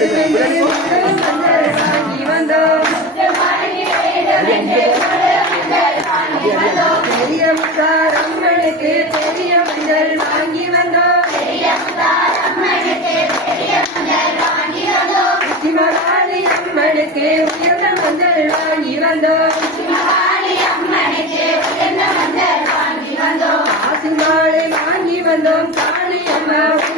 வாங்கி வந்தோம் பெரிய முத்தார் அம்மனுக்கு பெரிய மஞ்சள் வாங்கி வந்தோம் சிவகாளி அம்மனுக்கு உயர்ந்த மஞ்சள் வாங்கி வந்தோம் காசு மாலை வாங்கி வந்தோம் காளி அம்மா